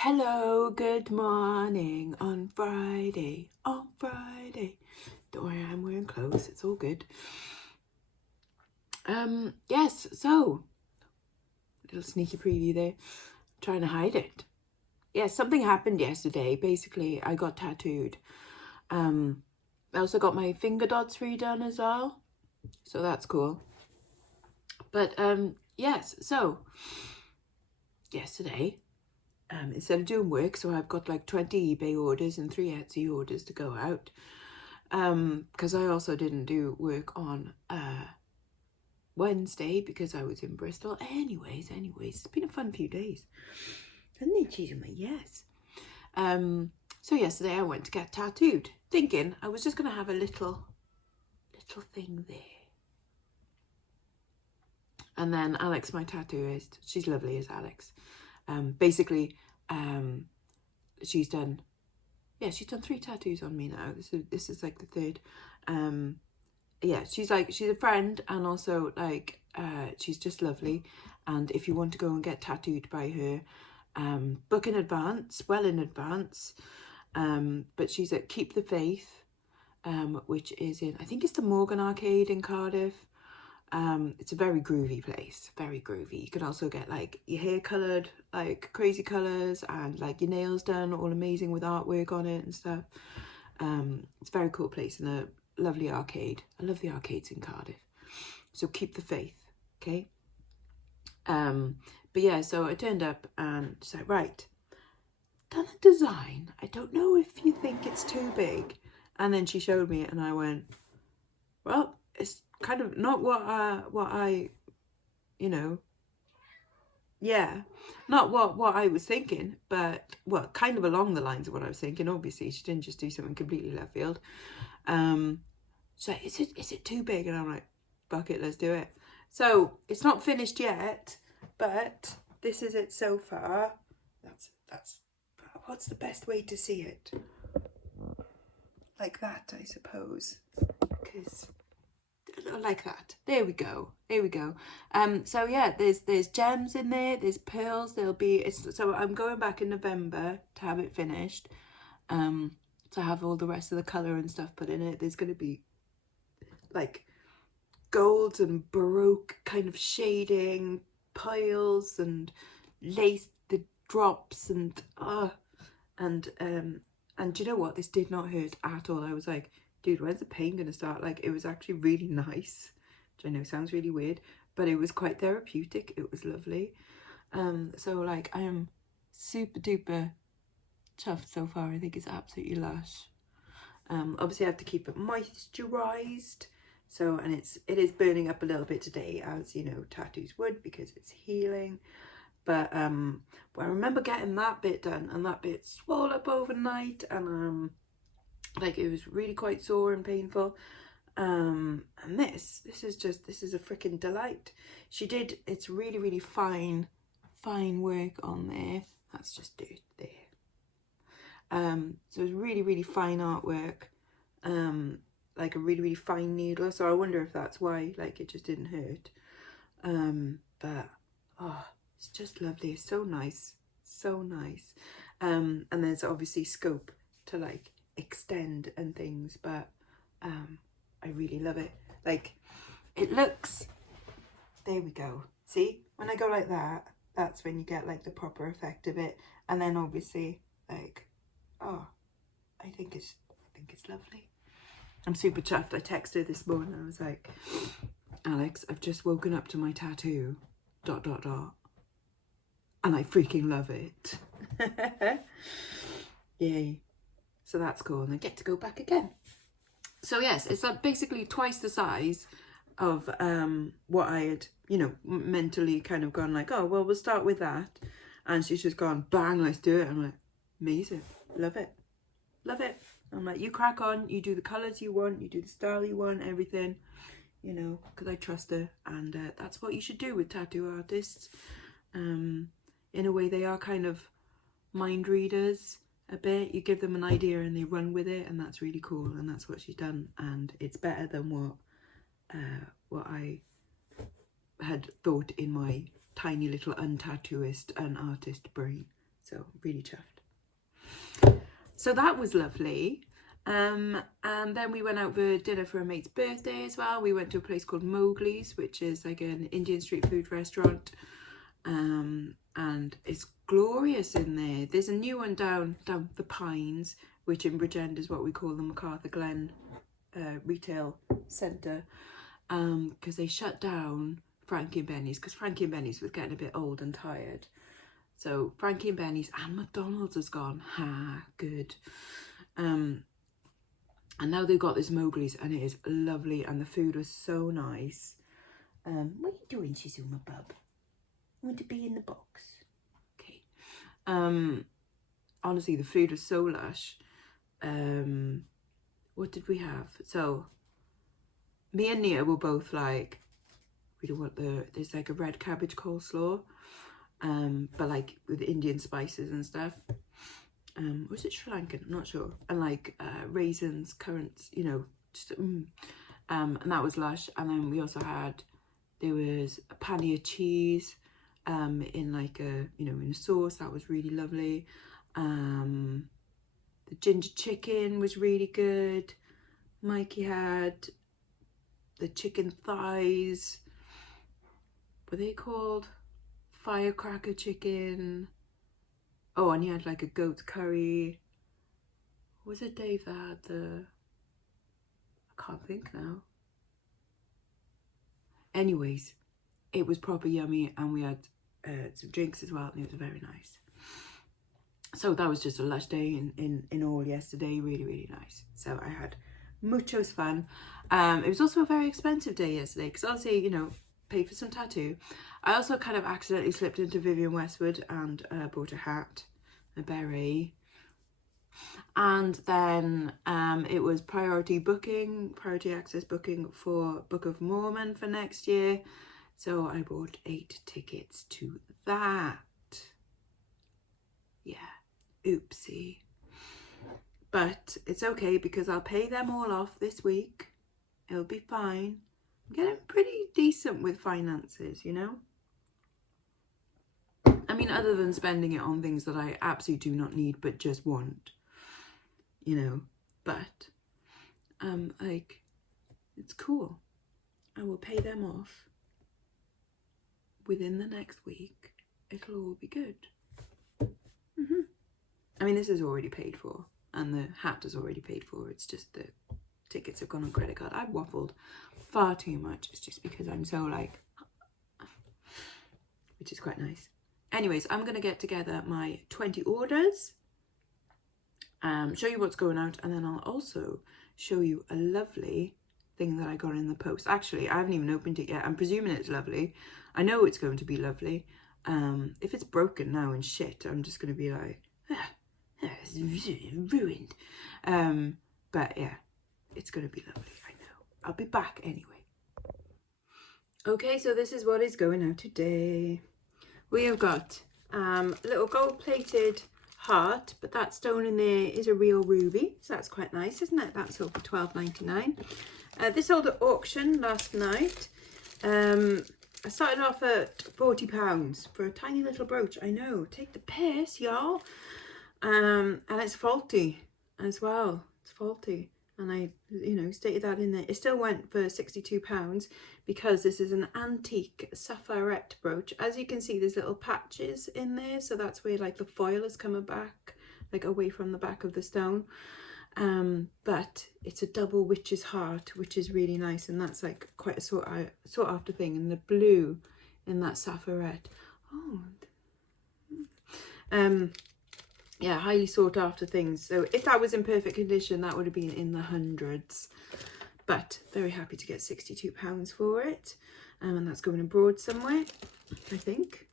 Hello, good morning on Friday, Don't worry, I'm wearing clothes, it's all good. Yes, so, little sneaky preview there, trying to hide it. Yes, something happened yesterday. Basically, I got tattooed. I also got my finger dots redone as well, so that's cool. But, yes, so, yesterday, instead of doing work, so I've got like 20 eBay orders and 3 Etsy orders to go out. Because I also didn't do work on Wednesday because I was in Bristol. Anyways, it's been a fun few days. Hasn't it, cheating me? Yes. So yesterday I went to get tattooed, thinking I was just gonna have a little thing there. And then Alex, my tattooist, she's lovely as Alex. Basically, she's done 3 tattoos on me now. This is like the third. Yeah, she's a friend, and also like she's just lovely. And if you want to go and get tattooed by her, book in advance, well in advance. But she's at Keep the Faith, which is in, I think it's the Morgan Arcade in Cardiff. It's a very groovy place, very groovy. You can also get like your hair coloured like crazy colours and like your nails done all amazing with artwork on it and stuff. It's a very cool place and a lovely arcade. I love the arcades in Cardiff. So Keep the Faith, okay? But yeah, so I turned up and said, right, done a design. I don't know if you think it's too big. And then she showed me it and I went, well, it's kind of not what I, you know, yeah, not what I was thinking, but well, kind of along the lines of what I was thinking. Obviously, she didn't just do something completely left field. So is it too big? And I'm like, fuck it, let's do it. So it's not finished yet, but this is it so far. That's what's the best way to see it? Like that, I suppose, because like that. There we go. So yeah, there's gems in there. There's pearls. So I'm going back in November to have it finished. To have all the rest of the color and stuff put in it. There's going to be like gold and baroque kind of shading, piles and lace, the drops and do you know what? This did not hurt at all. I was like, dude, when's the pain gonna start? Like, it was actually really nice, which I know sounds really weird, but it was quite therapeutic. It was lovely. So like, I am super duper chuffed so far. I think it's absolutely lush. Obviously I have to keep it moisturized. So, and it is burning up a little bit today, as you know, tattoos would, because it's healing. But I remember getting that bit done, and that bit swelled up overnight, and like it was really quite sore and painful. And this is a freaking delight. She did, it's really fine work on there. That's just dirt there. So it's really fine artwork. Like a really fine needle. So I wonder if that's why like it just didn't hurt. But oh, it's just lovely. It's so nice, so nice. And there's obviously scope to like extend and things, but I really love it. Like it looks, there we go. See, when I go like that, that's when you get like the proper effect of it. And then obviously like, oh, I think it's lovely. I'm super chuffed. I texted her this morning. I was like, Alex, I've just woken up to my tattoo, ... And I freaking love it. Yay. So that's cool. And I get to go back again. So yes, it's like basically twice the size of what I had, you know, mentally kind of gone like, oh, well, we'll start with that. And she's just gone, bang, let's do it. I'm like, amazing. Love it. Love it. I'm like, you crack on, you do the colours you want, you do the style you want, everything, you know, because I trust her. And that's what you should do with tattoo artists. In a way, they are kind of mind readers a bit. You give them an idea and they run with it, and that's really cool. And that's what she's done. And it's better than what I had thought in my tiny little untattooist and artist brain. So really chuffed. So that was lovely. And then we went out for dinner for a mate's birthday as well. We went to a place called Mowgli's, which is like an Indian street food restaurant. And it's glorious in there. There's a new one down the Pines, which in Bridgend is what we call the MacArthur Glen retail centre. Because they shut down Frankie and Benny's, because Frankie and Benny's was getting a bit old and tired. So Frankie and Benny's and McDonald's has gone. Ha, good. And now they've got this Mowgli's and it is lovely and the food was so nice. What are you doing, Shizuma bub? Want to be in the box? Okay. Honestly, the food was so lush. What did we have? So me and Nia were both like, we don't want there's like a red cabbage coleslaw, but like with Indian spices and stuff. Was it Sri Lankan? I'm not sure. And like raisins, currants, you know, just and that was lush. And then we also had, there was a paneer cheese in like a, you know, in a sauce. That was really lovely. The ginger chicken was really good. Mikey had the chicken thighs. What are they called? Firecracker chicken. Oh, and he had like a goat curry. Was it Dave that had the... I can't think now. Anyways, it was proper yummy and we had some drinks as well and it was very nice. So that was just a lush day in all yesterday. Really, really nice. So I had muchos fun. It was also a very expensive day yesterday because obviously, you know, paid for some tattoo. I also kind of accidentally slipped into Vivienne Westwood and bought a hat, a beret. And then it was priority access booking for Book of Mormon for next year. So I bought 8 tickets to that. Yeah, oopsie. But it's okay because I'll pay them all off this week. It'll be fine. I'm getting pretty decent with finances, you know? I mean, other than spending it on things that I absolutely do not need but just want, you know? But, like, it's cool. I will pay them off within the next week. It'll all be good. I mean, this is already paid for and the hat is already paid for. It's just the tickets have gone on credit card. I've waffled far too much. It's just because I'm so like, which is quite nice. Anyways, I'm going to get together my 20 orders, show you what's going out, and then I'll also show you a lovely thing that I got in the post. Actually, I haven't even opened it yet. I'm presuming it's lovely. I know it's going to be lovely. If it's broken now and shit, I'm just going to be like, it's ruined. But yeah, it's going to be lovely, I know. I'll be back anyway. Okay, so this is what is going out today. We have got a little gold-plated heart, but that stone in there is a real ruby, so that's quite nice, isn't it? That sold for £12.99. This sold at auction last night. I started off at £40 for a tiny little brooch. I know, take the piss, y'all. And it's faulty as well. It's faulty. And I, you know, stated that in there. It still went for £62 because this is an antique saffirette brooch. As you can see, there's little patches in there. So that's where like the foil is coming back, like away from the back of the stone. But it's a double witch's heart, which is really nice. And that's like quite a sought after thing. And the blue in that saffirette. Oh. Yeah, highly sought after things. So if that was in perfect condition, that would have been in the hundreds. But very happy to get £62 for it. And that's going abroad somewhere, I think.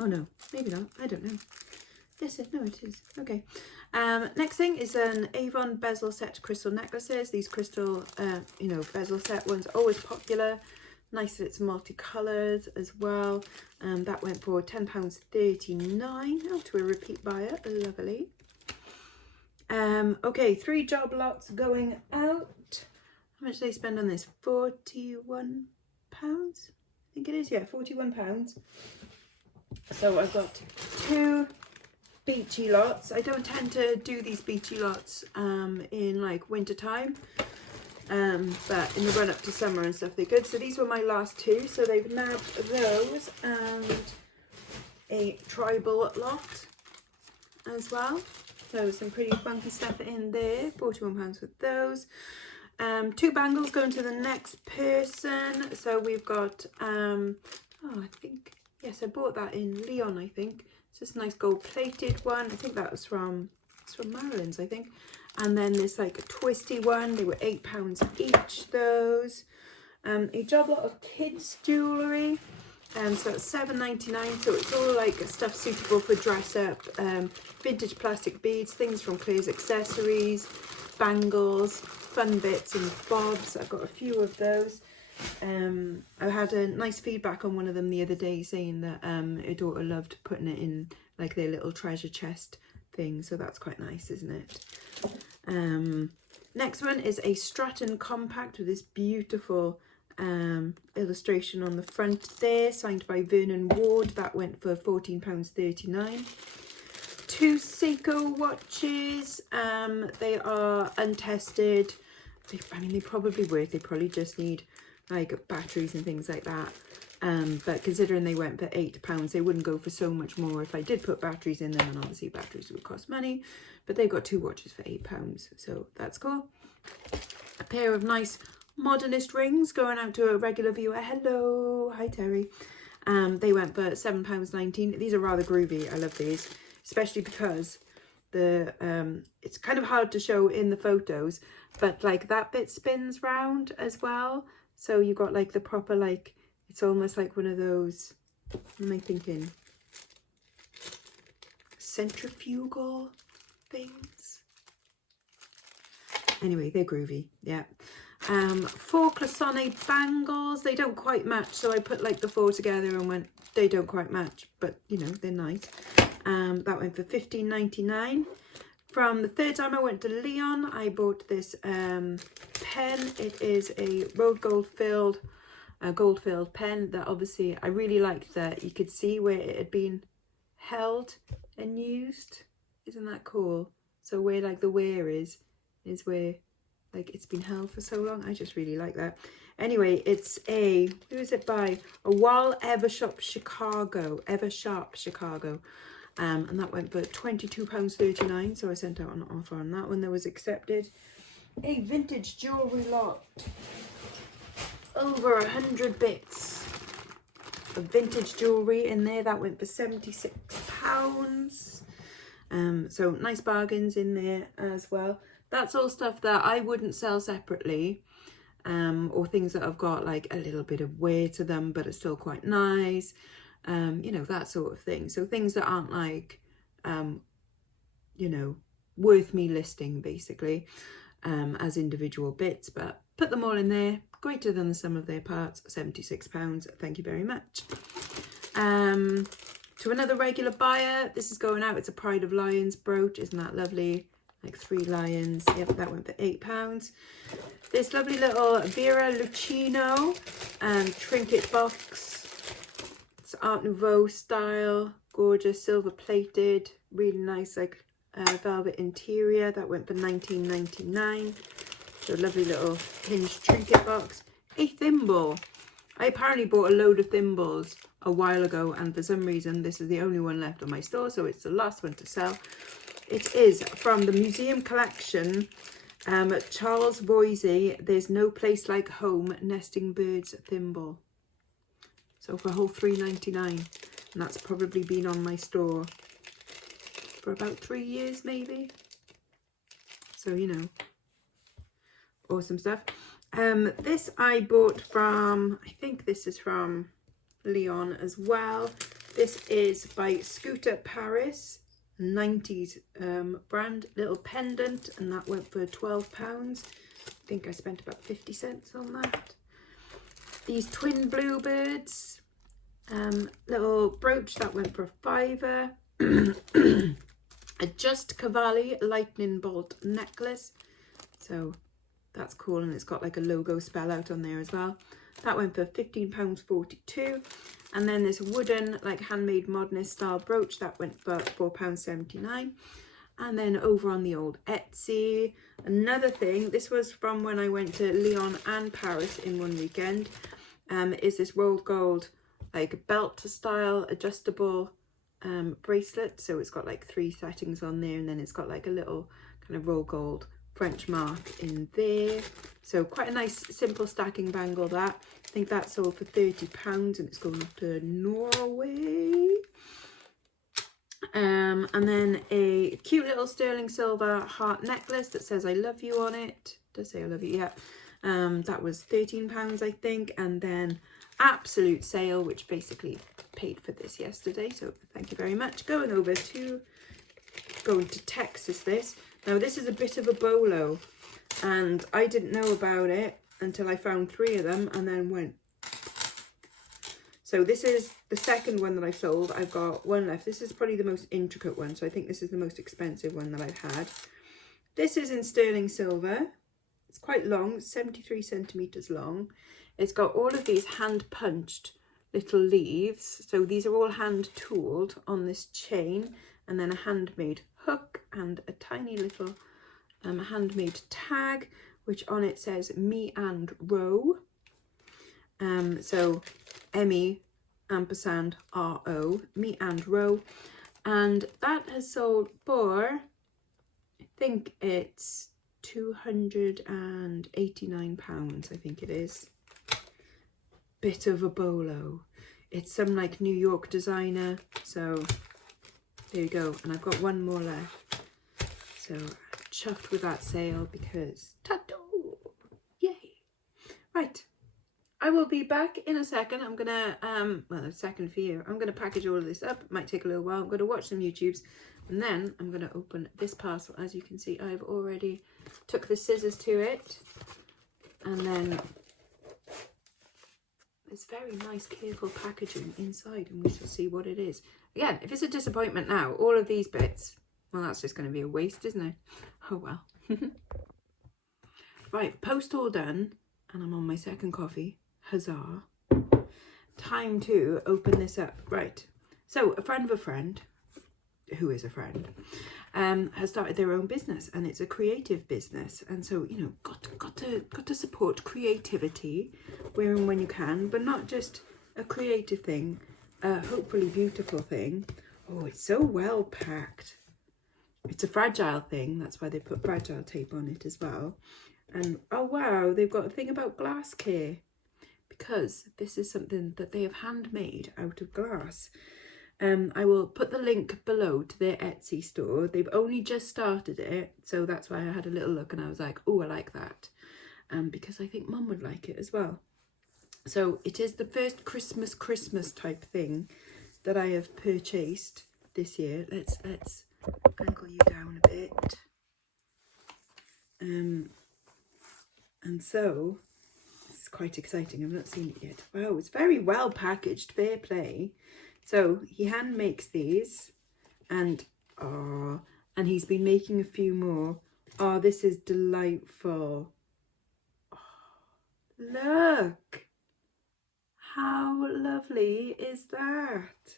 Oh no, maybe not. I don't know. Yes, no, it is. Okay. Next thing is an Avon bezel set crystal necklaces. These crystal, you know, bezel set ones are always popular. Nice that it's multicolored as well. That went for £10.39. Oh, to a repeat buyer. Lovely. Okay, 3 job lots going out. How much did they spend on this? £41? I think it is, yeah, £41. So I've got 2 beachy lots. I don't tend to do these beachy lots in like winter time, but in the run up to summer and stuff they're good. So these were my last two, so they've nabbed those and a tribal lot as well. So some pretty funky stuff in there. £41 with those. 2 bangles going to the next person. So we've got oh, I think, yes, I bought that in Leon, I think. It's just a nice gold plated one. I think that was from, it's from Marilyn's, I think. And then this like a twisty one. They were £8 each, those. A job lot of kids jewellery. So it's £7.99, so it's all like stuff suitable for dress up. Vintage plastic beads, things from Claire's Accessories, bangles, fun bits and bobs. I've got a few of those. I had a nice feedback on one of them the other day saying that her daughter loved putting it in like their little treasure chest thing, so that's quite nice, isn't it? Next one is a Stratton compact with this beautiful illustration on the front there, signed by Vernon Ward. That went for £14.39. 2 Seiko watches. They are untested. I mean, they probably work. They probably just need like batteries and things like that. But considering they went for £8, they wouldn't go for so much more if I did put batteries in them, and obviously batteries would cost money. But they've got 2 watches for £8, so that's cool. A pair of nice modernist rings going out to a regular viewer. Hello, hi Terry. They went for £7.19. These are rather groovy. I love these, especially because the it's kind of hard to show in the photos, but like that bit spins round as well, so you got like the proper, like, it's almost like one of those, what am I thinking, centrifugal things. Anyway, they're groovy. Yeah. 4 Clasone bangles. They don't quite match, so I put like the 4 together and went, they don't quite match, but you know, they're nice. That went for £15.99. From the third time I went to Leon, I bought this pen. It is a road gold filled pen that obviously I really liked, that you could see where it had been held and used. Isn't that cool? So where like the wear is where like it's been held for so long. I just really like that. Anyway, it's a, who is it by? A Wall Eversharp Chicago. And that went for £22.39, so I sent out an offer on that one that was accepted. A vintage jewellery lot. Over 100 bits of vintage jewellery in there. That went for £76. So nice bargains in there as well. That's all stuff that I wouldn't sell separately, or things that have got like a little bit of wear to them but are still quite nice, you know, that sort of thing. So things that aren't like, you know, worth me listing basically, as individual bits, but put them all in there. Greater than the sum of their parts, £76. Thank you very much. To another regular buyer, this is going out. It's a Pride of Lions brooch. Isn't that lovely? Like 3 lions. Yep, that went for £8. This lovely little Vera Lucchino trinket box. It's Art Nouveau style, gorgeous, silver plated, really nice, like velvet interior. That went for £19.99. So a lovely little hinged trinket box. A thimble. I apparently bought a load of thimbles a while ago, and for some reason this is the only one left on my store, so it's the last one to sell. It is from the museum collection, Charles Voysey, There's No Place Like Home Nesting Birds Thimble. So for a whole £3.99, and that's probably been on my store for about 3 years maybe. So, you know, awesome stuff. This I bought from, I think this is from Leon as well. This is by Scooter Paris, 90s brand, little pendant, and that went for £12. I think I spent about 50 cents on that. These twin bluebirds, little brooch, that went for £5. A Just Cavalli lightning bolt necklace, so that's cool, and it's got like a logo spell out on there as well. That went for £15.42. And then this wooden, like handmade modernist style brooch, that went for £4.79. And then over on the old Etsy, another thing, this was from when I went to Lyon and Paris in one weekend, is this rolled gold, like belt style adjustable bracelet. So it's got like 3 settings on there, and then it's got like a little kind of rolled gold French mark in there. So quite a nice simple stacking bangle that. I think that sold for £30 and it's going up to Norway. And then a cute little sterling silver heart necklace that says I love you on it. Does say I love you, yeah. That was £13 I think. And then absolute sale, which basically paid for this yesterday, so thank you very much. Going to Texas this. Now this is a bit of a bolo, and I didn't know about it until I found 3 of them and then went. So this is the second one that I sold. I've got one left. This is probably the most intricate one, so I think this is the most expensive one that I've had. This is in sterling silver. It's quite long, 73 centimeters long. It's got all of these hand punched little leaves. So these are all hand tooled on this chain, and then a handmade hook and a tiny little handmade tag, which on it says me and Ro. So Emmy ampersand R-O, me and Ro. And that has sold for, I think it's £289, I think it is. Bit of a bolo. It's some like New York designer, so there you go. And I've got one more left, so I'm chuffed with that sale because tattoo, yay. Right, I will be back in a second. I'm gonna well, a second for you. I'm gonna package all of this up. It might take a little while. I'm gonna watch some YouTubes, and then I'm gonna open this parcel. As you can see, I've already took the scissors to it, and then there's very nice careful packaging inside, and we shall see what it is. Again, if it's a disappointment now, all of these bits, well, that's just going to be a waste, isn't it? Oh well. Right, post all done, and I'm on my second coffee. Huzzah. Time to open this up. Right, so a friend of a friend, who is a friend, has started their own business, and it's a creative business, and so, you know, got to support creativity where and when you can, but not just a creative thing, a hopefully beautiful thing. Oh, it's so well packed. It's a fragile thing, that's why they put fragile tape on it as well. And oh wow, they've got a thing about glass care, because this is something that they have handmade out of glass. I will put the link below to their Etsy store. They've only just started it, so that's why I had a little look and I was like, oh, I like that, because I think Mum would like it as well. So it is the first Christmas type thing that I have purchased this year. Let's angle you down a bit. And so it's quite exciting. I've not seen it yet. Wow, it's very well packaged. Fair play. So he hand makes these, and he's been making a few more. Oh, this is delightful. Oh, look, how lovely is that? So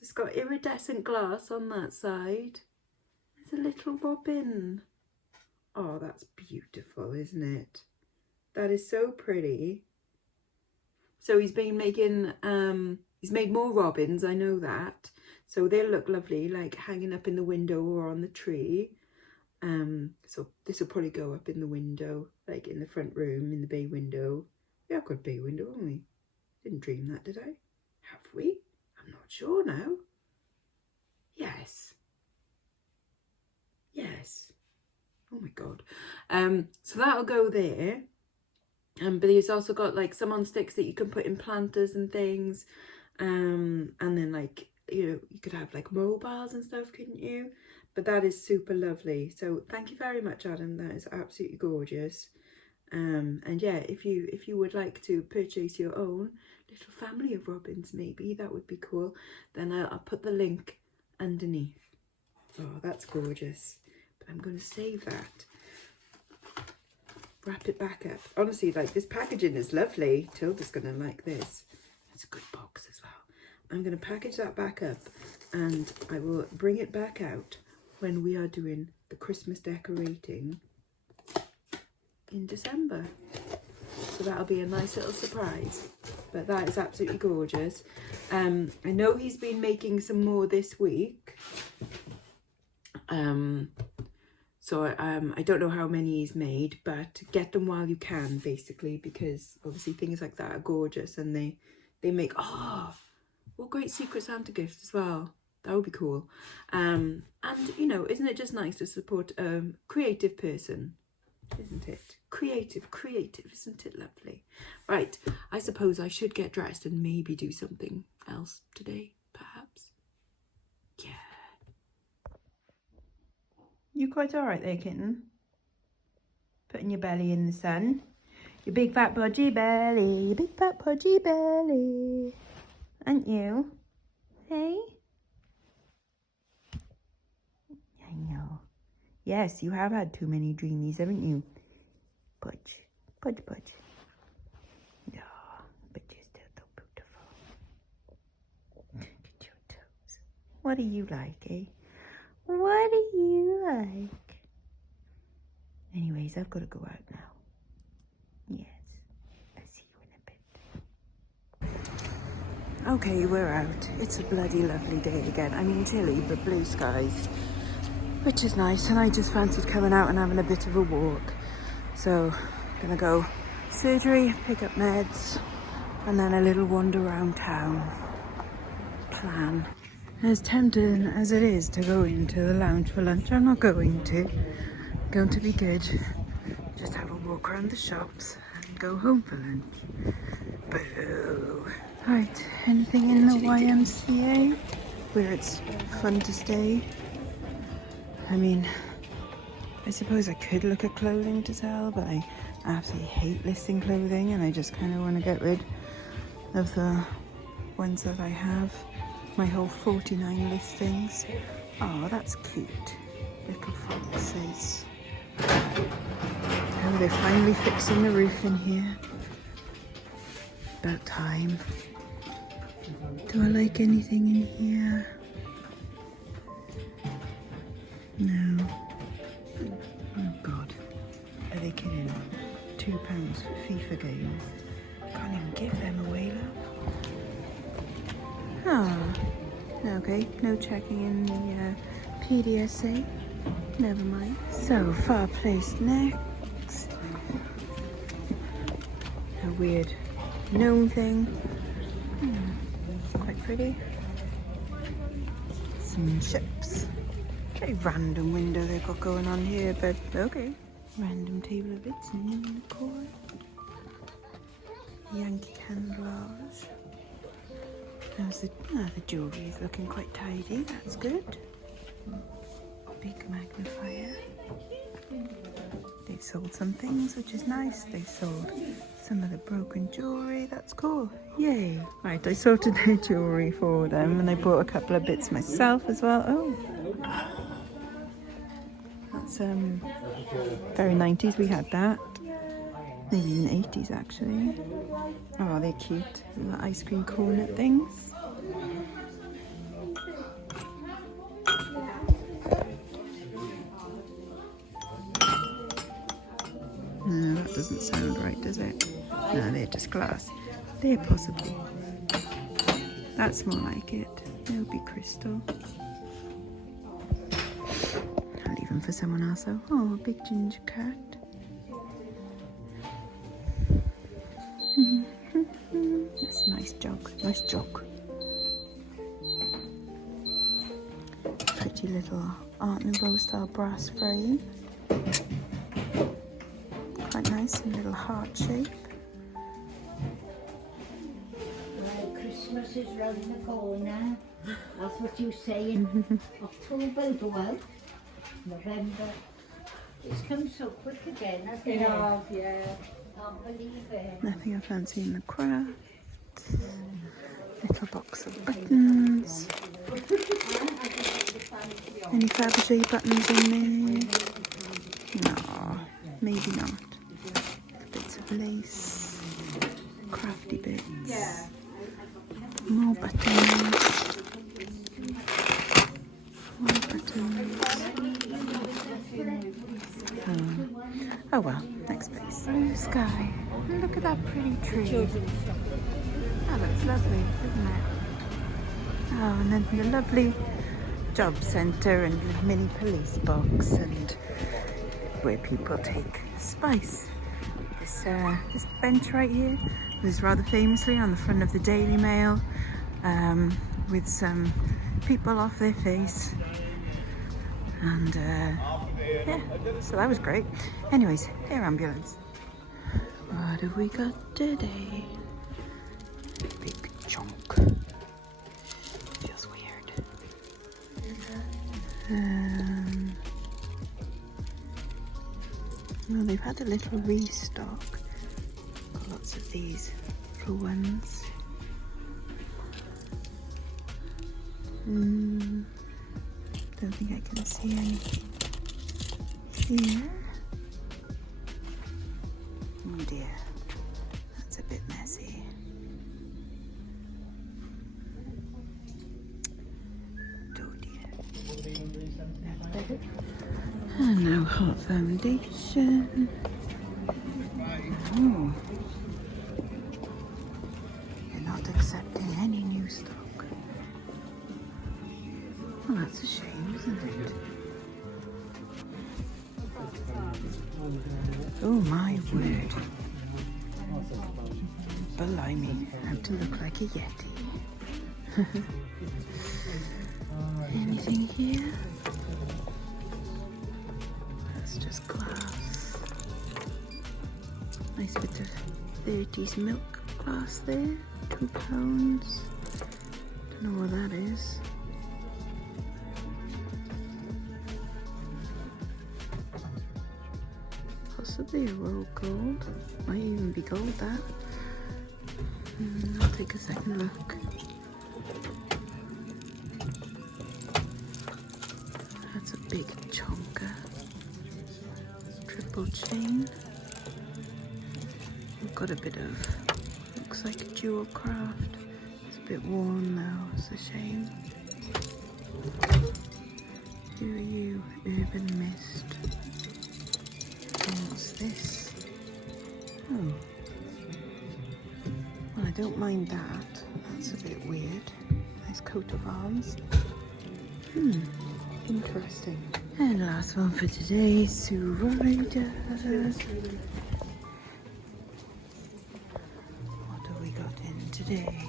it's got iridescent glass on that side. There's a little robin. Oh, that's beautiful, isn't it? That is so pretty. So he's been making he's made more robins, I know that. So they'll look lovely, like hanging up in the window or on the tree. So this will probably go up in the window, like in the front room, in the bay window. Yeah, I've got a bay window, haven't we? Didn't dream that, did I? Have we? I'm not sure now. Yes. Yes. Oh my God. So that'll go there. But he's also got like some on sticks that you can put in planters and things. And then like, you know, you could have like mobiles and stuff, couldn't you? But that is super lovely. So thank you very much, Adam. That is absolutely gorgeous. And yeah, if you would like to purchase your own little family of robins, maybe that would be cool, then I'll put the link underneath. Oh, that's gorgeous. But I'm going to save that. wrap it back up. Honestly, like, this packaging is lovely. Tilda's gonna like this. It's a good box as well. I'm gonna package that back up and I will bring it back out when we are doing the Christmas decorating in December. So that'll be a nice little surprise. But that is absolutely gorgeous. I know he's been making some more this week. So I don't know how many he's made, but get them while you can, basically, because obviously things like that are gorgeous, and they make, oh, what great Secret Santa gifts as well. That would be cool. And, you know, isn't it just nice to support a creative person? Isn't it? Creative, isn't it lovely? Right, I suppose I should get dressed and maybe do something else today, perhaps. Yeah. You quite alright there, kitten? Putting your belly in the sun. Your big fat podgy belly, your big fat podgy belly. Aren't you? Hey? I know. Yes, you have had too many dreamies, haven't you? Pudge. No, but you're still so beautiful. Look at your toes. What do you like, eh? What do you like? Anyways, I've got to go out now. Yes, I'll see you in a bit. Okay, we're out. It's a bloody lovely day again. I mean, chilly, but blue skies, which is nice. And I just fancied coming out and having a bit of a walk. So, gonna go surgery, pick up meds, and then a little wander around town. Plan. As tempting as it is to go into the lounge for lunch, I'm not going to. I'm going to be good. Just have a walk around the shops and go home for lunch. Boo. Right, anything in the YMCA where it's fun to stay? I mean, I suppose I could look at clothing to sell, but I absolutely hate listing clothing, and I just kind of want to get rid of the ones that I have. My whole 49 listings. Oh, that's cute. Little foxes. Oh, they're finally fixing the roof in here. About time. Do I like anything in here? No. Oh God. Are they kidding? £2 for FIFA game. Can't even give them away, love. Oh, okay, no checking in the PDSA, never mind. So, far placed next. A weird gnome thing. Quite pretty. Some ships. Very random window they've got going on here, but okay. Random table of bits and unicorn. Yankee candelabras. There's the jewellery is looking quite tidy, that's good. Big magnifier. They've sold some things, which is nice. They've sold some of the broken jewellery, that's cool. Yay. Right, I sorted their jewellery for them, and I bought a couple of bits myself as well. Oh. That's very 90s, we had that. Maybe even 80s actually. Oh, they're cute. And the ice cream cornet things. No, that doesn't sound right, does it? No, they're just glass. They're possibly. That's more like it. They'll be crystal. I'll leave them for someone else though. Oh, a big ginger cat. That's a nice jog. Nice jog. Pretty little Art Nouveau style brass frame. Quite nice, a little heart shape. Well, Christmas is round the corner. That's what you say. October go out. November. It's come so quick again, hasn't it? Yeah. Can't believe it. Nothing I fancy in the craft. Little box of buttons. Any Fabergé buttons in there? No, maybe not. buttons. More buttons. Oh well, next place. Blue sky. Look at that pretty tree. That looks lovely, doesn't it? Oh, and then the lovely job centre and the mini police box and where people take spice. This bench right here was rather famously on the front of the Daily Mail with some people off their face. And yeah, so that was great. Anyways, air ambulance. What have we got today? Big chunk. Feels weird. Well, they've had a little restock. Got lots of these little ones. Don't think I can see any here. Oh dear, that's a bit messy. Oh dear. And now hot foundation. Oh, you're not accepting any new stock. Well, that's a shame, isn't it? Oh my word. Blimey, have to look like a Yeti. Anything here? That's just glass. Nice bit of 30s milk glass there. £2. Don't know what that is. Possibly a roll gold. Might even be gold, that. I'll take a second look. That's a big chonker. Triple chain. We've got a bit of, looks like a jewel craft. It's a bit worn now, it's a shame. Who are you? Urban Mist. What's this? Oh. Well, I don't mind that. That's a bit weird. Nice coat of arms. Interesting. And last one for today, Sue Ryder. What have we got in today?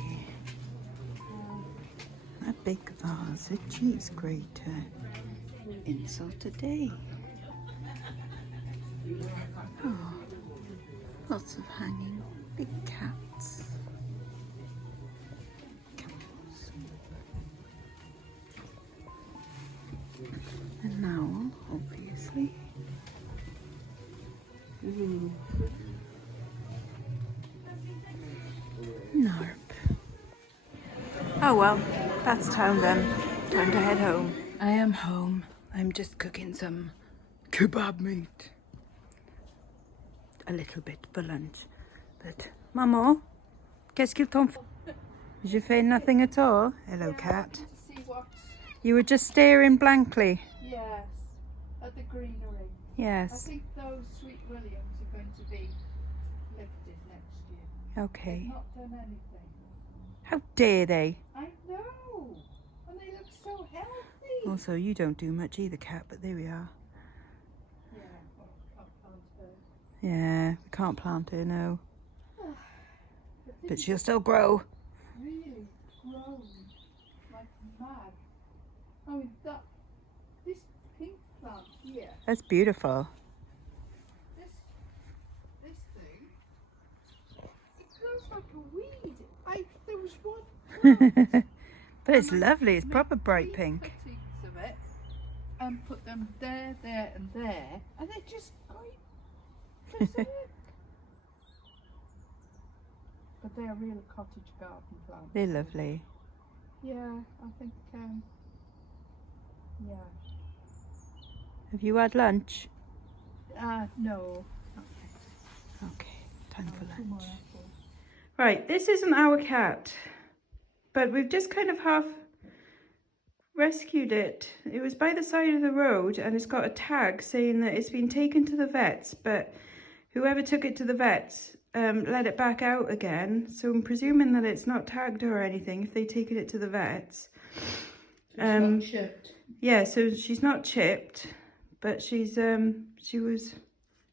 A big vase, a cheese grater. Insult today. Oh, lots of hanging. Big cats. Camels. And now, obviously. Narp. Oh well, that's town then. Time to head home. I am home. I'm just cooking some kebab meat. A little bit for lunch. But, Maman, qu'est-ce qu'il t'en fait? Je fais nothing at all. Hello, cat. You were just staring blankly. Yes, at the greenery. Yes. I think those Sweet Williams are going to be lifted next year. Okay. They've not done anything. How dare they? I know, and they look so healthy. Also, you don't do much either, cat, but there we are. Yeah, well, can't plant her. Yeah, we can't plant her, no. But But she'll still grow. really grown like mad. I mean, this pink plant here, That's beautiful. this thing, it grows like a weed. There was one. But it's lovely. It's proper bright Three pink. cuttings of it and put them there, there, and there, and they're just quite preserved. But they're real cottage garden plants. They're lovely. Yeah, I think. Yeah. Have you had lunch? No. Okay, time for Two more lunch. apples. Right, this isn't our cat. but we've just kind of half rescued it. It was by the side of the road and it's got a tag saying that it's been taken to the vets, but whoever took it to the vets let it back out again. So I'm presuming that it's not tagged or anything if they taken it to the vets. It's not chipped. Yeah, so she's not chipped, but she's she was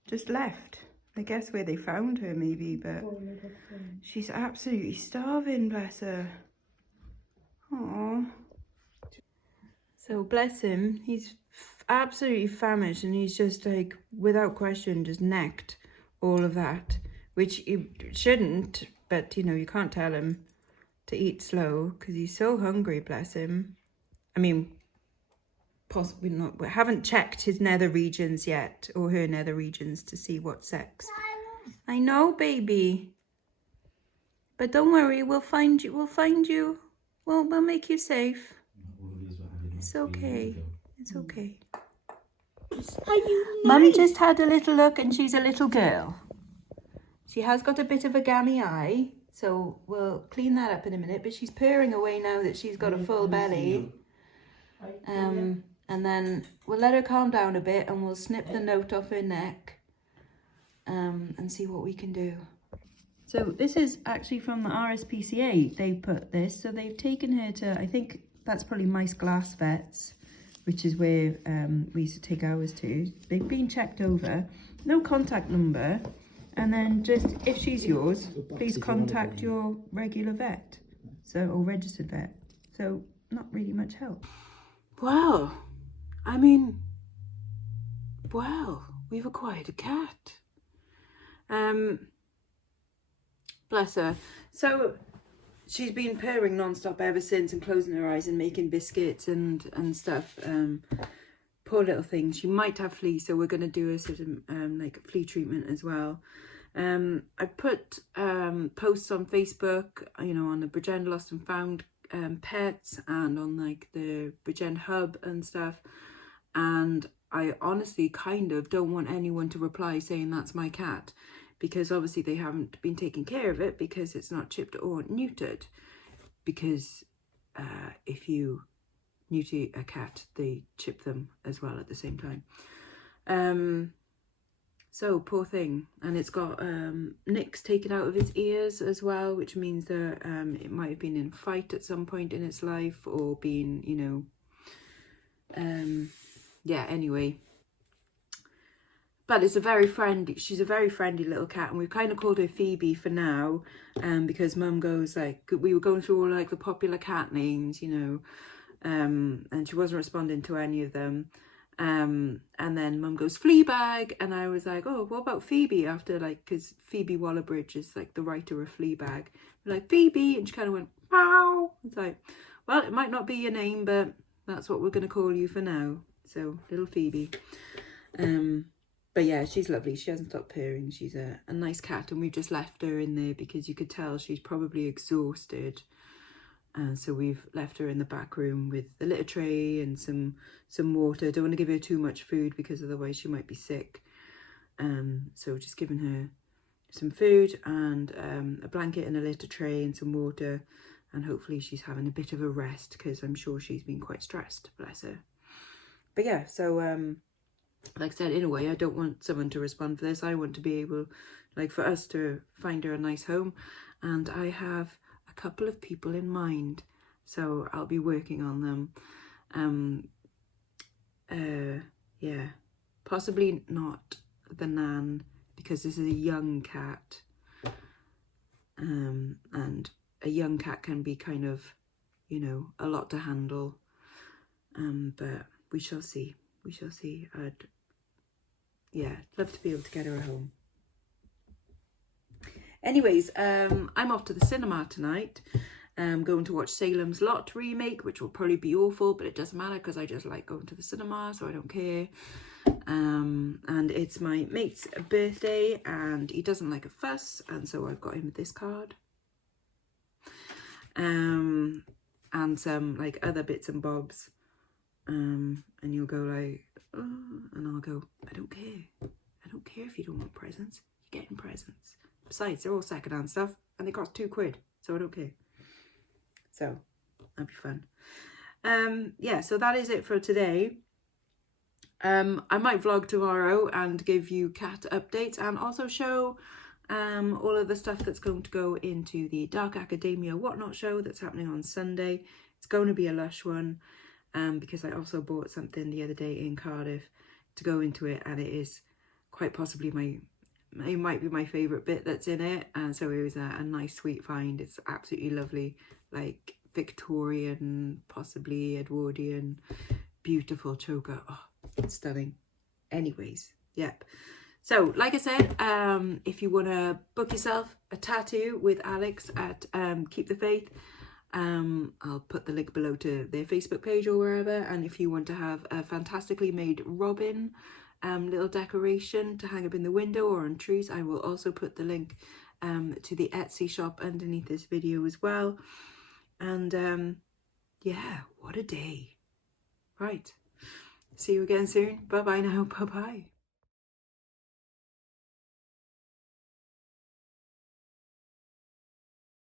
just left. I guess where they found her maybe, but she's absolutely starving, bless her. Aww. So bless him, he's absolutely famished and he's just like, without question, just necked all of that, which he shouldn't, but you know, you can't tell him to eat slow because he's so hungry, bless him. I mean, possibly not, we haven't checked his nether regions yet, or her nether regions, to see what sex. I know, baby. But don't worry, we'll find you, we'll make you safe. It's okay, it's okay. Are you Mum nice? just had a little look and she's a little girl. She has got a bit of a gammy eye, so we'll clean that up in a minute, but she's purring away now that she's got a full belly. And then we'll let her calm down a bit and we'll snip the note off her neck and see what we can do. So this is actually from the RSPCA. They put this, so they've taken her to, I think that's probably Mice Glass Vets, which is where we used to take ours to. They've been checked over, no contact number, and then just, if she's yours, please contact your regular vet, so, or registered vet. So not really much help. Well, I mean, well, we've acquired a cat. Bless her. So she's been purring non-stop ever since and closing her eyes and making biscuits and stuff. Poor little thing. She might have fleas, so we're going to do a sort of like flea treatment as well. I put posts on Facebook, you know, on the Bridgend Lost and Found pets and on like the Bridgend Hub and stuff. And I honestly kind of don't want anyone to reply saying that's my cat, because obviously they haven't been taking care of it because it's not chipped or neutered. Because if you neuter a cat, they chip them as well at the same time. So poor thing, and it's got nicks taken out of its ears as well, which means that it might have been in a fight at some point in its life, or been, you know, yeah, anyway. But it's a very friendly, she's a very friendly little cat, and we've kind of called her Phoebe for now, because Mum goes like, we were going through all like the popular cat names, you know, and she wasn't responding to any of them. And then Mum goes Fleabag, and I was like, oh, what about Phoebe? After like, because Phoebe Waller-Bridge is like the writer of Fleabag. We're like, Phoebe, and she kind of went, meow. It's like, well, it might not be your name, but that's what we're going to call you for now. So little Phoebe. But yeah, she's lovely. She hasn't stopped purring. She's a nice cat, and we've just left her in there because you could tell she's probably exhausted. So we've left her in the back room with a litter tray and some water. Don't want to give her too much food because otherwise she might be sick. So just giving her some food and a blanket and a litter tray and some water, and hopefully she's having a bit of a rest because I'm sure she's been quite stressed, bless her. But yeah, so like I said, in a way, I don't want someone to respond for this. I want to be able, like, for us to find her a nice home, and I have a couple of people in mind, so I'll be working on them. Yeah, possibly not the Nan, because this is a young cat, and a young cat can be kind of, you know, a lot to handle, but we shall see. We shall see. I'd, yeah, love to be able to get her a home. Anyways, I'm off to the cinema tonight. I'm going to watch Salem's Lot remake, which will probably be awful, but it doesn't matter because I just like going to the cinema, so I don't care. And it's my mate's birthday, and he doesn't like a fuss, and so I've got him this card. And some like other bits and bobs. And you'll go like, oh, and I'll go, I don't care. I don't care if you don't want presents. You're getting presents. Besides, they're all secondhand stuff and they cost £2, so I don't care. So that'd be fun. Yeah, so that is it for today. I might vlog tomorrow and give you cat updates and also show all of the stuff that's going to go into the Dark Academia Whatnot show that's happening on Sunday. It's going to be a lush one because I also bought something the other day in Cardiff to go into it, and it is quite possibly it might be my favourite bit that's in it, and so it was a nice sweet find. It's absolutely lovely, like Victorian, possibly Edwardian, beautiful choker. Oh, it's stunning. Anyways, yep. So like I said, if you want to book yourself a tattoo with Alex at Keep the Faith, I'll put the link below to their Facebook page or wherever. And if you want to have a fantastically made robin little decoration to hang up in the window or on trees, I will also put the link to the Etsy shop underneath this video as well. And yeah, what a day. Right, see you again soon. Bye bye now. Bye bye.